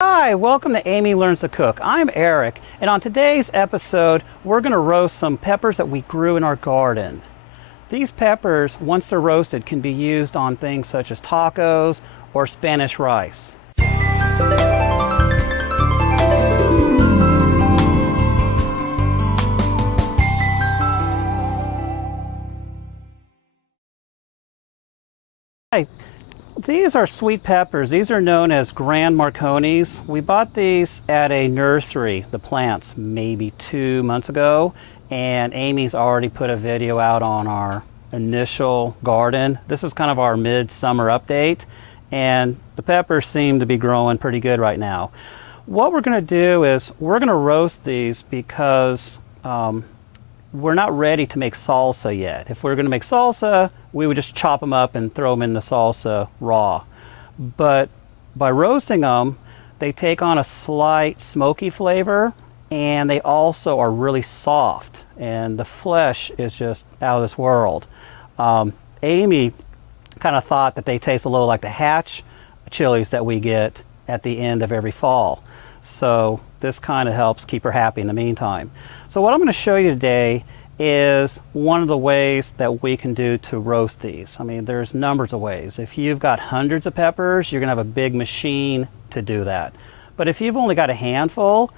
Hi, welcome to Amy Learns to Cook. I'm Eric, and on today's episode, we're going to roast some peppers that we grew in our garden. These peppers, once they're roasted, can be used on things such as tacos or Spanish rice. Hi. These are sweet peppers. These are known as Grand Marconis. We bought these at a nursery, the plants, maybe 2 months ago, and Amy's already put a video out on our initial garden. This is kind of our mid-summer update, and the peppers seem to be growing pretty good right now. What we're going to do is we're going to roast these because we're not ready to make salsa yet. If we're going to make salsa, we would just chop them up and throw them in the salsa raw. But by roasting them, they take on a slight smoky flavor, and they also are really soft, and the flesh is just out of this world. Amy kind of thought that they taste a little like the Hatch chilies that we get at the end of every fall. So this kind of helps keep her happy in the meantime. So what I'm going to show you today is one of the ways that we can do to roast these. I mean, there's numbers of ways. If you've got hundreds of peppers, you're going to have a big machine to do that. But if you've only got a handful,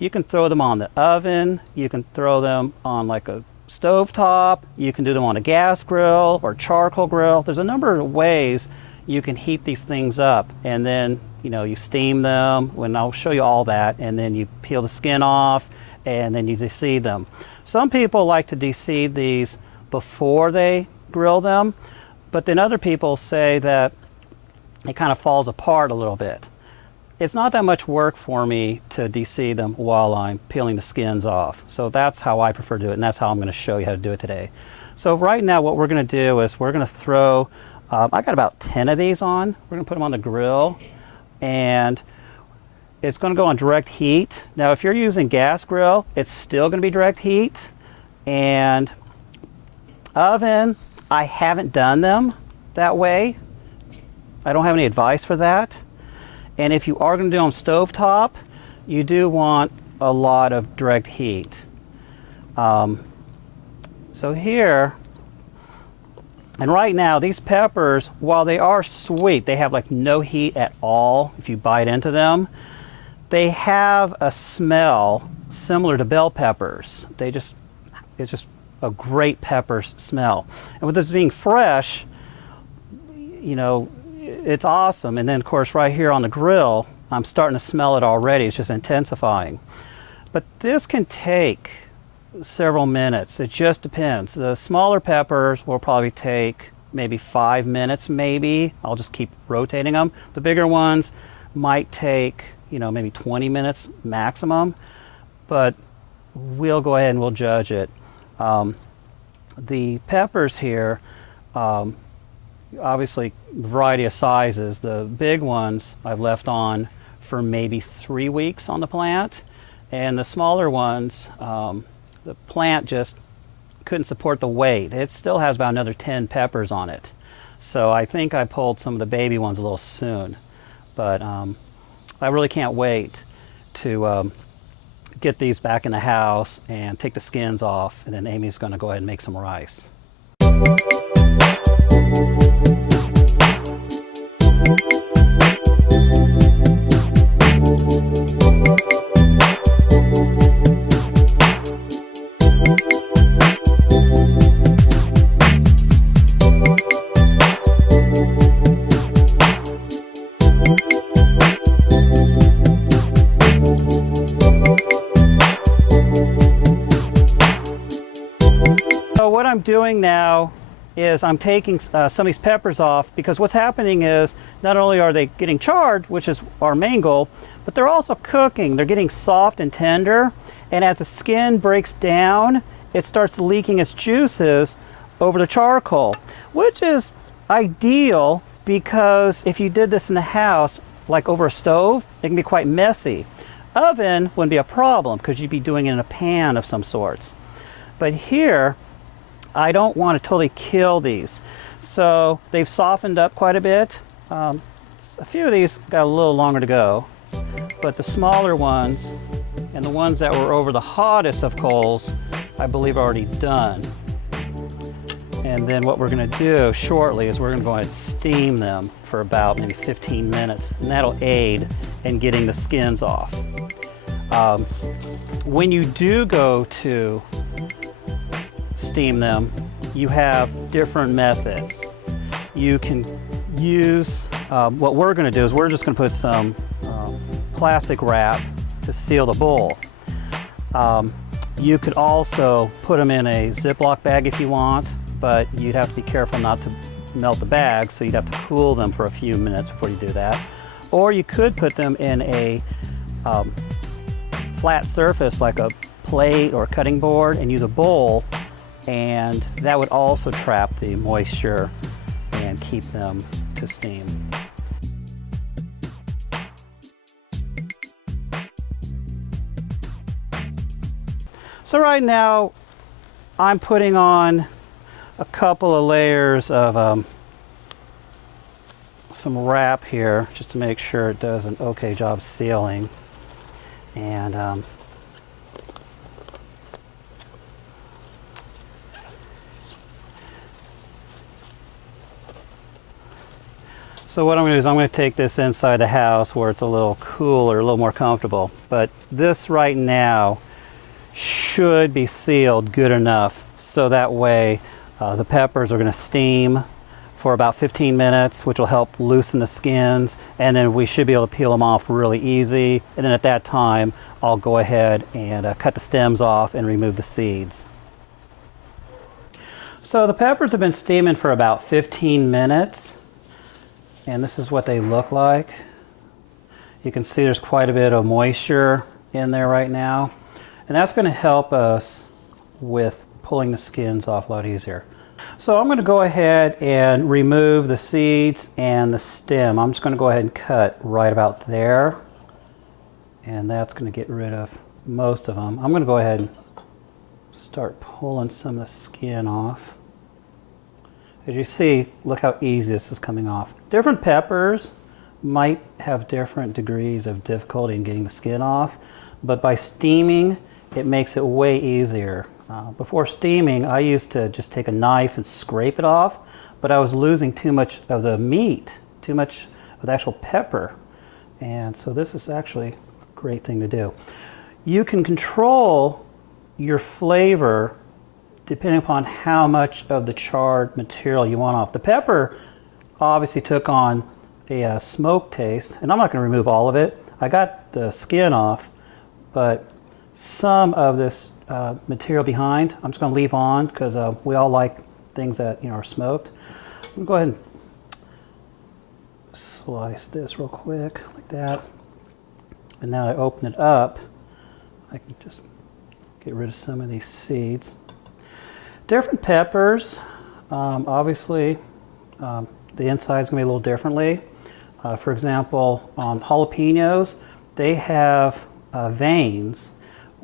you can throw them on the oven, you can throw them on like a stove top, you can do them on a gas grill or charcoal grill. There's a number of ways you can heat these things up, and then you steam them, and I'll show you all that, and then you peel the skin off, and then you deseed them. Some people like to deseed these before they grill them, but then other people say that it kind of falls apart a little bit. It's not that much work for me to deseed them while I'm peeling the skins off. So that's how I prefer to do it, and that's how I'm going to show you how to do it today. So right now what we're going to do is we're going to throw, I got about 10 of these on. We're going to put them on the grill, and it's going to go on direct heat. Now if you're using gas grill, it's still going to be direct heat. And oven, I haven't done them that way. I don't have any advice for that. And if you are going to do them stovetop, you do want a lot of direct heat. So here, and right now these peppers, while they are sweet, they have like no heat at all if you bite into them. They have a smell similar to bell peppers. It's just a great pepper smell. And with this being fresh, it's awesome. And then of course right here on the grill, I'm starting to smell it already. It's just intensifying. But this can take several minutes. It just depends. The smaller peppers will probably take maybe 5 minutes maybe. I'll just keep rotating them. The bigger ones might take maybe 20 minutes maximum, but we'll go ahead and we'll judge it. The peppers here, obviously variety of sizes. The big ones I've left on for maybe 3 weeks on the plant, and the smaller ones, the plant just couldn't support the weight. It still has about another 10 peppers on it. So I think I pulled some of the baby ones a little soon, but I really can't wait to get these back in the house and take the skins off, and then Amy's going to go ahead and make some rice. So what I'm doing now is I'm taking some of these peppers off, because what's happening is not only are they getting charred, which is our main goal, but they're also cooking. They're getting soft and tender, and as the skin breaks down, it starts leaking its juices over the charcoal, which is ideal because if you did this in the house, like over a stove, it can be quite messy. Oven wouldn't be a problem because you'd be doing it in a pan of some sorts. But here, I don't want to totally kill these. So they've softened up quite a bit. A few of these got a little longer to go. but the smaller ones and the ones that were over the hottest of coals, I believe are already done. And then what we're going to do shortly is we're going to go ahead and steam them for about maybe 15 minutes, and that'll aid in getting the skins off. When you do go to steam them, you have different methods. You can use, what we're going to do is we're just going to put some plastic wrap to seal the bowl. You could also put them in a Ziploc bag if you want, but you'd have to be careful not to melt the bag, so you'd have to cool them for a few minutes before you do that. Or you could put them in a flat surface like a plate or a cutting board and use a bowl, and that would also trap the moisture and keep them to steam. So right now I'm putting on a couple of layers of some wrap here just to make sure it does an okay job sealing. And so what I'm going to do is I'm going to take this inside the house where it's a little cooler, a little more comfortable. But this right now should be sealed good enough so that way the peppers are going to steam for about 15 minutes, which will help loosen the skins, and then we should be able to peel them off really easy. And then at that time I'll go ahead and cut the stems off and remove the seeds. So the peppers have been steaming for about 15 minutes, and this is what they look like. You can see there's quite a bit of moisture in there right now, and that's going to help us with pulling the skins off a lot easier. So I'm going to go ahead and remove the seeds and the stem. I'm just going to go ahead and cut right about there, and that's going to get rid of most of them. I'm going to go ahead and start pulling some of the skin off. As you see, look how easy this is coming off. Different peppers might have different degrees of difficulty in getting the skin off, but by steaming it makes it way easier. Before steaming, I used to just take a knife and scrape it off, but I was losing too much of the meat, too much of the actual pepper. And so this is actually a great thing to do. You can control your flavor depending upon how much of the charred material you want off. The pepper obviously took on a smoke taste, and I'm not going to remove all of it. I got the skin off, but some of this material behind I'm just going to leave on because we all like things that are smoked. I'm going to go ahead and slice this real quick like that, and now I open it up, I can just get rid of some of these seeds. Different peppers, obviously the inside is going to be a little differently. For example, on jalapenos, they have veins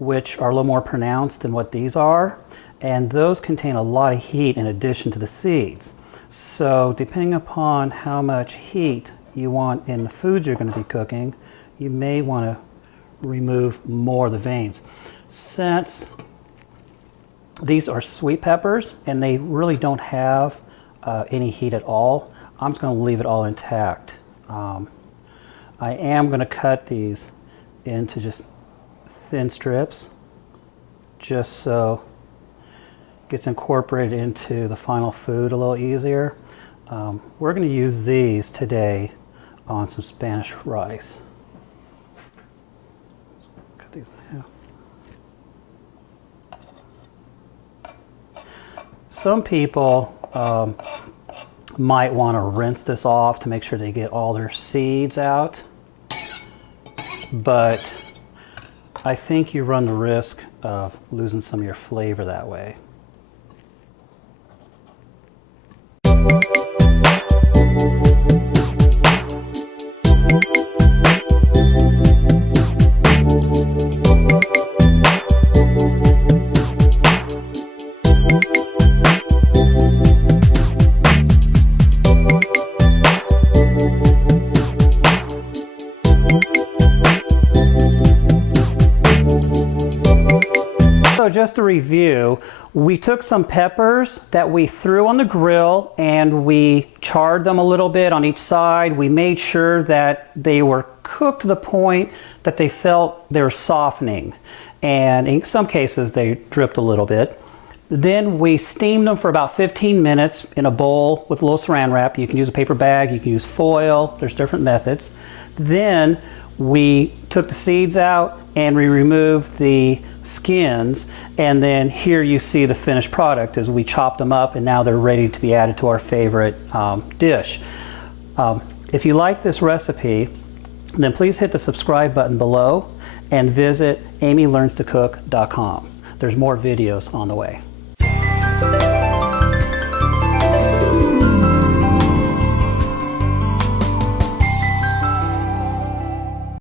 which are a little more pronounced than what these are, and those contain a lot of heat in addition to the seeds. So depending upon how much heat you want in the foods you're going to be cooking, you may want to remove more of the veins. Since these are sweet peppers and they really don't have any heat at all, I'm just going to leave it all intact. I am going to cut these into just thin strips just so it gets incorporated into the final food a little easier. We're going to use these today on some Spanish rice. Cut these in half. Some people might want to rinse this off to make sure they get all their seeds out, but I think you run the risk of losing some of your flavor that way. So just to review, we took some peppers that we threw on the grill and we charred them a little bit on each side. We made sure that they were cooked to the point that they felt they were softening. And in some cases they dripped a little bit. Then we steamed them for about 15 minutes in a bowl with a little saran wrap. You can use a paper bag, you can use foil, there's different methods. Then we took the seeds out and we removed the skins, and then here you see the finished product as we chopped them up and now they're ready to be added to our favorite dish. If you like this recipe, then please hit the subscribe button below and visit amylearnstocook.com. There's more videos on the way.